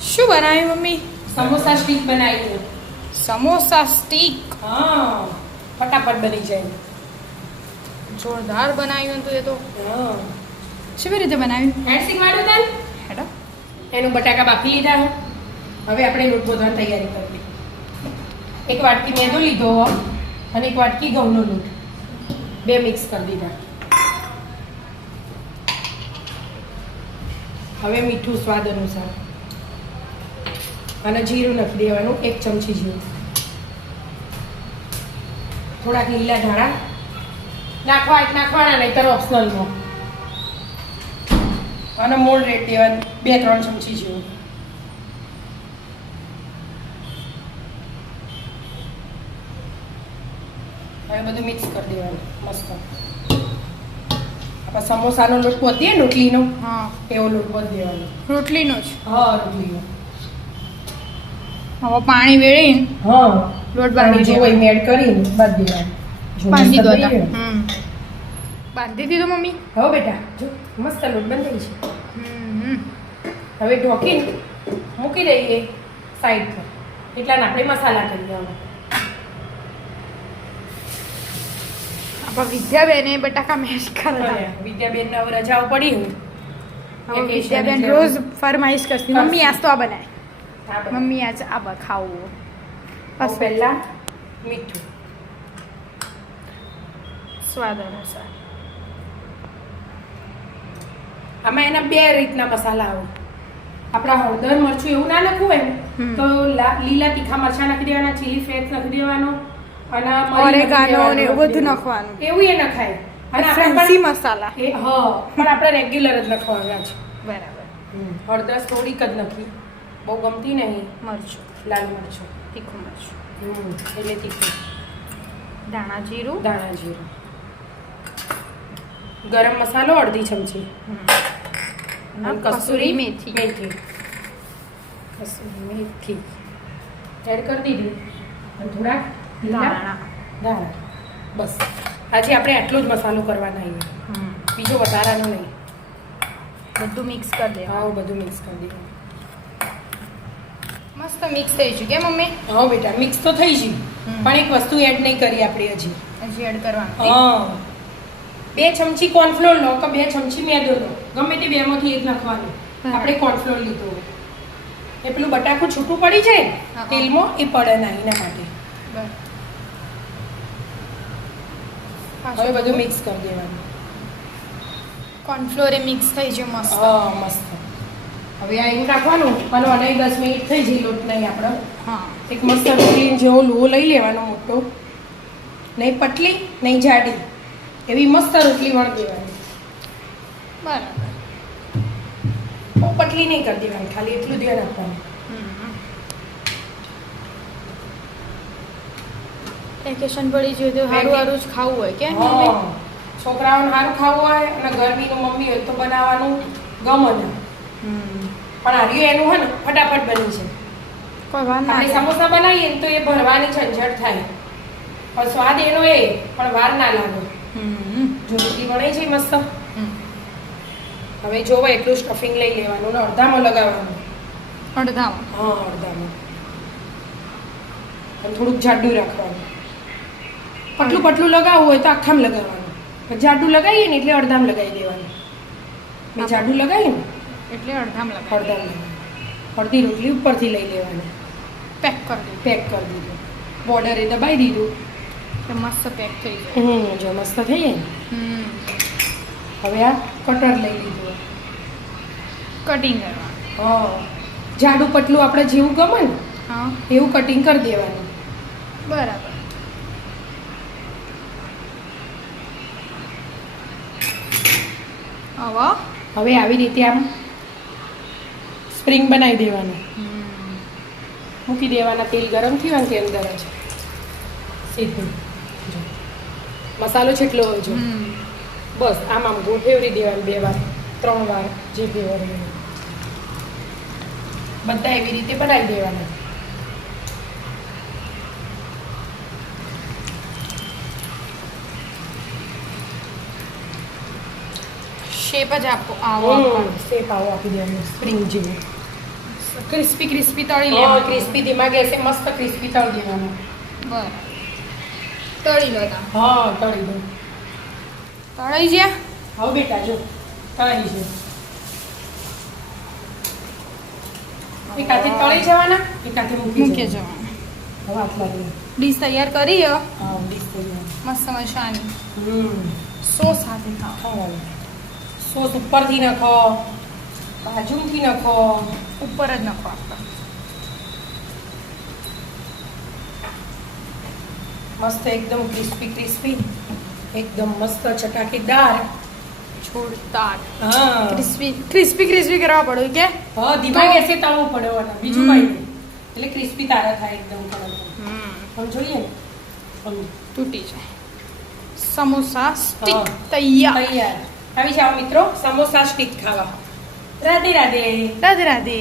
શું બનાવ્યું mummy? Samosa stick બનાવી. સમોસા સ્ટીક. હા, ફટાફટ બની જાય. જોરદાર બનાવ્યું હતું એ તો. હા, કેવી રીતે બનાવ્યું? હેન્ડસિંગ વાળું તાન હેડો. એનું બટાકા બાફી લીધા. હવે આપણે લોટ બોધવાની તૈયારી કરવી. એક વાટકી મેદો લીધો અને એક વાટકી ઘઉંનો લોટ, બે મિક્સ કરી દીધા. હવે મીઠું સ્વાદ અનુસાર અને જીરું નાખી દેવાનું, 1 ચમચી જીરું. થોડાક લીલા ધાણા નાખવાના, નહીતર ઓપ્શનલમાં. અને મોળ રેડ દેવાનું 2-3 ચમચી જેવું. હવે બધું મિક્સ કરી દેવાનું મસ્ત. આપણે સમોસાનો લોટ પોતીએ રોટલીનો, હા, એવો લોટ પોતી દેવાનો. રોટલીનો જ. હા, રોટલીનો. હવે પાણી વેળીને હા, લોટ બાંધી જેવો દેવાનો. એડ કરીને બાંધી દેવાનું. જો બાંધી મસ્ત દો. થઈ ગયું. બાંધી દીધો મમ્મી. હવે બેટા જો મસ્ત લોટ બંધાઈ છે. હમ. હવે ઢોકીને મૂકી દઈએ સાઈડ પર. એટલા આપણે મસાલા કરી દેવાના. આપણા વિદ્યાબેને બટાકા મેશ કરેલા. વિદ્યાબેનને હવે રજાઓ પડી ને. હવે વિદ્યાબેન રોજ ફરમાઈશ કરતી મમ્મી આજ તો આ બનાય, આ બધું. મમ્મી આજ આ ખાવું. બસ પહેલાં મીઠું સ્વાદ અનુસાર. આમાં એના 2 રીતના મસાલા આવે. આપણા હળદર મરચું એવું ના નાખવું હોય ને તો લીલા તીખા મરચાં નાખી દેવાના, ચીલી ફ્લેક્સ નાખી દેવાનો અને ઓરેગાનો ને એવું બધું નાખવાનું. એવું એ નખાય. અને આપણે ફેન્સી મસાલા. હા, પણ આપણે રેગ્યુલર જ નાખવાના છે. બરાબર. હળદર થોડીક જ નાખી, બહુ ગમતી નહીં. મરચું, લાલ મરચું, તીખું મરચું, એટલે તીખું, દાણા જીરું, દાણા જીરું, ગરમ મસાલો અડધી ચમચી, અને કસૂરી મેથી. કસૂરી મેથી એડ કરી દીધી અને થોડાક દાણા. દાણા. બસ આજે આપણે આટલો જ મસાલો કરવાના છે, બીજો વધારાનો નહીં. બધું મિક્સ કરી દેવાનું. હા, બધું મિક્સ કરી દીધું. મસ્ત મિક્સ થઈ ગયું કે મમ્મી? હા બેટા, મિક્સ તો થઈ ગયું, પણ એક વસ્તુ એડ નહીં કરી આપણે હજી. હજી એડ કરવાનું. હા, 2 ચમચી કોર્નફ્લોર લો કે 2 ચમચી મેદો લો, ગમે તે બેમાંથી એક નાખવાનું. આપણે કોર્નફ્લોર લીધો એ પેલું બટાકું છૂટું પડી જાય ને તેલમાં, એ પડે ના એના માટે. હવે બધું મિક્સ કરી દેવાનું. કોર્નફ્લોર એ મિક્સ થઈ ગયું મસ્ત. હા, મસ્ત. હવે આ એવું નાખવાનું અને અને 10 મિનિટ થઈ જાય લોટ નહીં આપણે. હા, એક મસ્ત રોટલી જેવો લોહો લઈ લેવાનો મોટો, નહીં પતલી નહીં જાડી, એવી મસ્ત રોટલી વણ દેવાની. બરાબર. બહુ પતલી નહીં કરી દેવાની, ખાલી એટલું ધ્યાન આપવાનું. વેકેશન પડી ગયું તો સારું સારું જ ખાવું હોય કે હા, છોકરાઓને સારું ખાવું હોય અને ગરમીનું મમ્મી હોય તો બનાવવાનું ગમે ને. પણ હાર્યું એનું હોય ને ફટાફટ બની છે. કોઈ વાર ના આપણે સમોસા બનાવીએ ને તો એ ભરવાની ઝંઝટ થાય, પણ સ્વાદ એનો એ પણ વાર ના લાગે. જો રોટલી વણાઈ છે મસ્ત. હવે જોવો એટલું સ્ટફિંગ લઈ લેવાનું ને અડધામાં લગાવવાનું. અડધામાં. હા, અડધામાં. અને થોડુંક જાડું રાખવાનું. પતલું પતલું લગાવવું હોય તો આખામાં લગાવવાનું. જાડું લગાવીએ ને એટલે અડધામાં લગાવી દેવાનું. મેં જાડું લગાવ્યું ને એટલે અડધામાં લગાવી અડધામાં લગાવ્યું. અડધી રોટલી ઉપરથી લઈ લેવાની. પેક કરી દીધું. પેક કરી દીધું, બોર્ડરે દબાઈ દીધું. તો મસ્ત પેક થઈ જાય. જો મસ્ત થઈ જાય ને. હવે આ કટર લઈ લીધું. કટિંગ કરવાનું. હા, જાડું પતલું આપણે જેવું ગમે ને હા, એવું કટિંગ કરી દેવાનું. બરાબર. હવે આવી રીતે આમ સ્પ્રિંગ બનાવી દેવાનું. મૂકી દેવાના, તેલ ગરમ થયું ને તે અંદર જ સીધું જો મસાલો છેટલો હોય જો. બસ આમ ગોળ ફેરવી દેવાનું 2 વાર 3 વાર, જે ફેરવે બધા એવી રીતે બનાવી દેવાના. શેપ જ આપો આવો શેપ આવો આપી દેવાનો સ્પ્રિંગ જેવું. ક્રિસ્પી ક્રિસ્પી તળી હા લેવાનું ક્રિસ્પી ધીમા ગેસે મસ્ત ક્રિસ્પી તળી દેવાનું. બરાબર તળી લો તમે. હા તળી દો. તળાઈ ગયા. હવે બેટા જો તળી છે. એક હાથે તળી જવાના, એક હાથે મૂકી મૂકી જવાનું. હવે આટલા દે. ડીશ તૈયાર કરી હા ડીશ તૈયાર. મસ્ત મજાની હમ સોસ સાથે ખાઓ. ખાવાનું. સોસ ઉપરથી નાખો, બાજુથી નાખો. ઉપર જ નાખો આપણે. મસ્ત એકદમ ક્રિસ્પી ક્રિસ્પી, એકદમ મસ્ત ચટાકેદાર. જોરદાર હા ક્રિસ્પી ક્રિસ્પી ક્રિસ્પી કરવા પડ્યું કે હા ધીમા ગેસે તળવું પડવાનું, બીજું કઈ નહીં. એટલે ક્રિસ્પી તારા થાય એકદમ કડક. આમ જોઈએ ને આમ તૂટી જાય. સમોસા હા. સ્ટીક તૈયાર. તૈયાર. આવી જાઓ મિત્રો સમોસા સ્ટીક ખાવા. રાધે રાધે. રાધે રાધે.